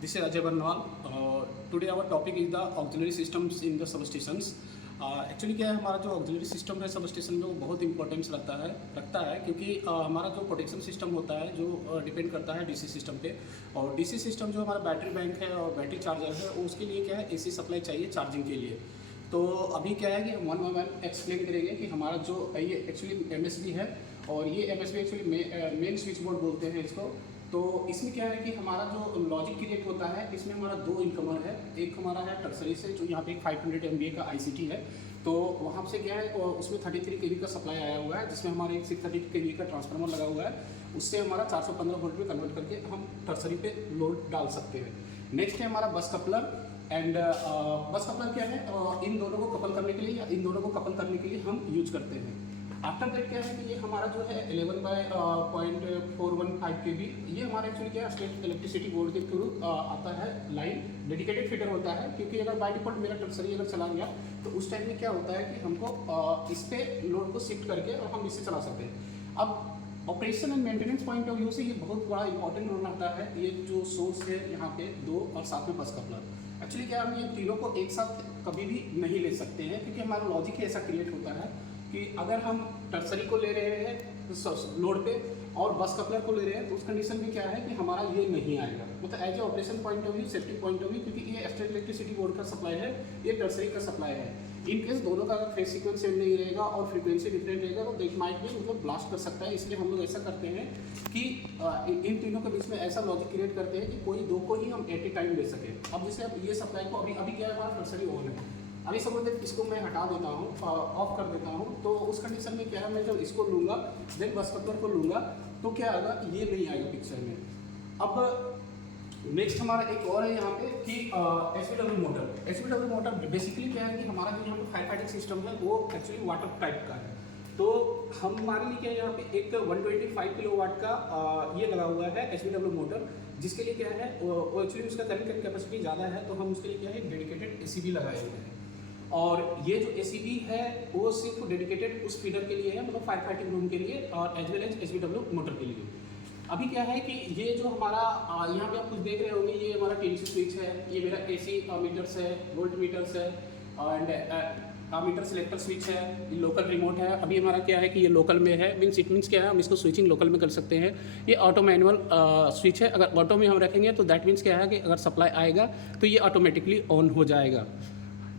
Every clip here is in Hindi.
This is Ajay Barnwal. Today our topic is the auxiliary systems in the substations. Actually क्या है, हमारा जो ऑक्सिलरी सिस्टम है सब स्टेशन में वो बहुत इंपॉर्टेंस रखता है क्योंकि हमारा जो प्रोटेक्शन सिस्टम होता है जो डिपेंड करता है डीसी सिस्टम पे। और डीसी सिस्टम जो हमारा बैटरी बैंक है और बैटरी चार्जर है उसके लिए क्या है एसी सप्लाई चाहिए चार्जिंग के लिए। तो अभी क्या है कि हम वन बाय वन एक्सप्लेन करेंगे कि हमारा जो ये एक्चुअली एमएसबी है और ये MSB actually main switch board बोलते हैं इसको। तो इसमें क्या है कि हमारा जो लॉजिक क्रिएट होता है इसमें हमारा दो इनकमर है। एक हमारा है टर्सरी से जो यहाँ पे एक 500 MVA का ICT है। तो वहाँ से क्या है उसमें 33 kV का सप्लाई आया हुआ है जिसमें हमारे एक 630 kV का ट्रांसफार्मर लगा हुआ है। उससे हमारा 415 वोल्ट में कन्वर्ट करके हम टर्सरी पे लोड डाल सकते हैं। नेक्स्ट है हमारा बस कपलर एंड बस कपलर क्या है इन दोनों को कपल करने के लिए या इन दोनों को कपल करने के लिए हम यूज करते हैं। आफ्टर दैट क्या है कि ये हमारा जो है 11/0.415 kV ये हमारा एक्चुअली क्या है स्टेट इलेक्ट्रिसिटी बोर्ड के थ्रू आता है लाइन। डेडिकेटेड फीडर होता है क्योंकि अगर बाय डिफॉल्ट मेरा टर्सरी अगर चला गया तो उस टाइम में क्या होता है कि हमको इस पे लोड को शिफ्ट करके और हम इससे चला सकते हैं। अब operation and maintenance point of view से ये बहुत बड़ा इंपॉर्टेंट रोल रहता है। ये जो सोर्स है यहाँ पे दो और साथ में बस कपलर एक्चुअली क्या हम ये तीनों को एक साथ कभी भी नहीं ले सकते हैं क्योंकि हमारा लॉजिक ही ऐसा क्रिएट होता है कि अगर हम टर्सरी को ले रहे हैं लोड पे और बस कपलर को ले रहे हैं तो उस कंडीशन में क्या है कि हमारा ये नहीं आएगा। मतलब as a operation point of view safety point of view क्योंकि ये स्टेट इलेक्ट्रिसिटी बोर्ड का सप्लाई है ये टर्सरी का सप्लाई है। इन केस दोनों का अगर फेज सीक्वेंस सेम नहीं रहेगा और फ्रीक्वेंसी डिफरेंट रहेगा तो देख माइट भी मतलब ब्लास्ट कर सकता है। इसलिए हम लोग ऐसा करते हैं कि इन तीनों के बीच में ऐसा लॉजिक क्रिएट करते हैं कि कोई दो को ही हम एट ए टाइम ले सकें। अब जैसे अब ये सप्लाई को अभी क्या है हमारा टर्सरी ऑन है। अभी समझ इसको मैं हटा देता हूँ ऑफ कर देता हूँ तो उस कंडीशन में क्या है मैं जब इसको लूँगा देन बस कपलर को लूँगा तो क्या आएगा ये नहीं आएगा पिक्चर में। अब नेक्स्ट हमारा एक और है यहाँ पे कि SPW motor. SPW motor basically क्या है कि हमारा जो यहाँ पे फायर फाइटिंग सिस्टम है वो एक्चुअली वाटर टाइप का है। तो हमारे लिए क्या है यहाँ पे एक 125 किलोवाट का ये लगा हुआ है SPW मोटर जिसके लिए क्या है वो एक्चुअली उसका करंट कैपेसिटी ज़्यादा है तो हम उसके लिए क्या है डेडिकेटेड ACB लगाए हुए हैं। और ये जो ACB है वो सिर्फ डेडिकेटेड उस फीडर के लिए है मतलब फायर फाइटिंग रूम के लिए और as well as SPW motor के लिए। अभी क्या है कि ये जो हमारा यहाँ पे आप कुछ देख रहे होंगे ये हमारा TNC स्विच है, ये मेरा AC मीटर्स है, वोल्ट मीटर्स है एंड मीटर सिलेक्टर स्विच है, ये लोकल रिमोट है। अभी हमारा क्या है कि ये लोकल में है इट मीन्स क्या है हम इसको स्विचिंग लोकल में कर सकते हैं। ये ऑटो मैनुअल स्विच है, अगर ऑटो में हम रखेंगे तो दैट मीन्स क्या है कि अगर सप्लाई आएगा तो ये ऑटोमेटिकली ऑन हो जाएगा।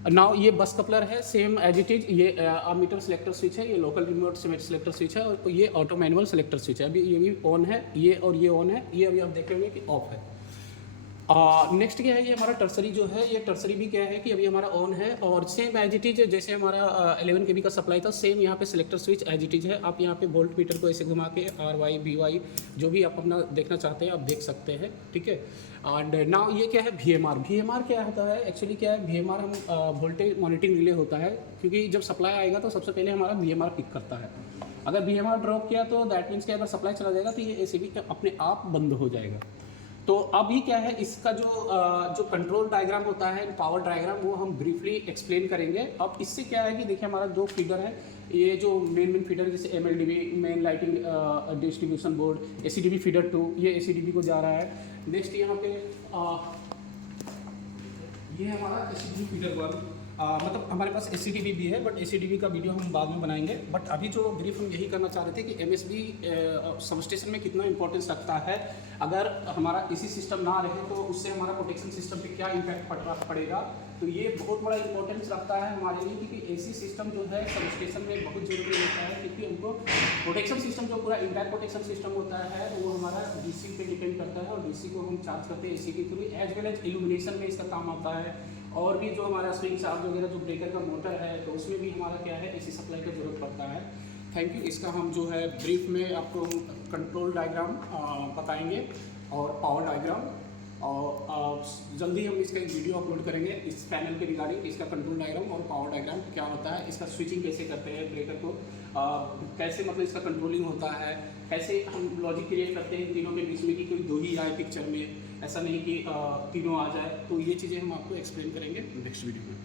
नाउ ये बस कपलर है सेम एज इट इज। ये मीटर सिलेक्टर स्विच है, ये लोकल रिमोट सिलेक्टर स्विच है और ये ऑटो मैनुअल सिलेक्टर स्विच है। अभी ये भी ऑन है ये और ये ऑन है, ये अभी आप देखेंगे कि ऑफ है। नेक्स्ट क्या है ये हमारा टर्सरी जो है ये टर्सरी भी क्या है कि अभी हमारा ऑन है और सेम एज इट इज जैसे हमारा 11 kV का सप्लाई था सेम यहाँ पे selector switch as it is है। आप यहाँ पे वोल्ट मीटर को ऐसे घुमा के RY BY जो भी आप अपना देखना चाहते हैं आप देख सकते हैं, ठीक है। एंड नाउ ये क्या है VMR क्या होता है एक्चुअली क्या है VMR हम वोल्टेज मॉनिटरिंग रिले होता है क्योंकि जब सप्लाई आएगा तो सबसे पहले हमारा VMR पिक करता है। अगर VMR ड्रॉप किया तो दैट मीन्स क्या अगर सप्लाई चला जाएगा तो ये ACB अपने आप बंद हो जाएगा। तो अभी क्या है इसका जो कंट्रोल डायग्राम होता है पावर डायग्राम वो हम ब्रीफली एक्सप्लेन करेंगे। अब इससे क्या है कि देखिए हमारा जो फीडर है ये जो मेन फीडर है जैसे MLDB main lighting distribution board ACDB feeder 2 ये ACDB को जा रहा है। नेक्स्ट यहाँ पे ये हमारा ACDB फीडर 1 मतलब हमारे पास ACDB भी है बट ACDB का वीडियो हम बाद में बनाएंगे। बट अभी जो ब्रीफ हम यही करना चाह रहे थे कि MSB सबस्टेशन में कितना इंपॉर्टेंस रखता है। अगर हमारा AC सिस्टम ना रहे तो उससे हमारा प्रोटेक्शन सिस्टम पे क्या इम्पैक्ट पड़ेगा। तो ये बहुत बड़ा इंपॉर्टेंस रखता है हमारे लिए क्योंकि AC सिस्टम जो है सबस्टेशन में बहुत जरूरी होता है क्योंकि हमको प्रोटेक्शन सिस्टम जो पूरा इंटैक्ट प्रोटेक्शन सिस्टम होता है वो हमारा DC पे डिपेंड करता है और DC को हम चार्ज करते हैं AC के through as well as illumination में इसका काम आता है। और भी जो हमारा स्विंग चार्ज वगैरह जो ब्रेकर का मोटर है तो उसमें भी हमारा क्या है AC सप्लाई की ज़रूरत पड़ता है। Thank you. इसका हम जो है ब्रीफ में आपको कंट्रोल डायग्राम बताएंगे और पावर डायग्राम और जल्दी हम इसका एक वीडियो अपलोड करेंगे इस पैनल के रिगार्डिंग इसका कंट्रोल डायग्राम और पावर डायग्राम क्या होता है, इसका स्विचिंग कैसे करते हैं ब्रेकर को कैसे मतलब इसका कंट्रोलिंग होता है, कैसे हम लॉजिक क्रिएट करते हैं तीनों के बीच में कि कोई दो ही आए पिक्चर में, ऐसा नहीं कि तीनों आ जाए। तो ये चीज़ें हम आपको एक्सप्लेन करेंगे नेक्स्ट वीडियो में।